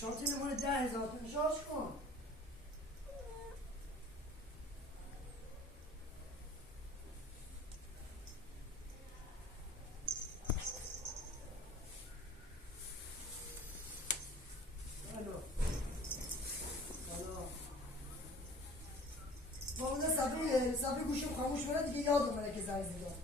شانتی نمونه 10,000 شارژ کن. با اون صبری گوشم خاموش بره دیگه یادم بره که زنگ زدم.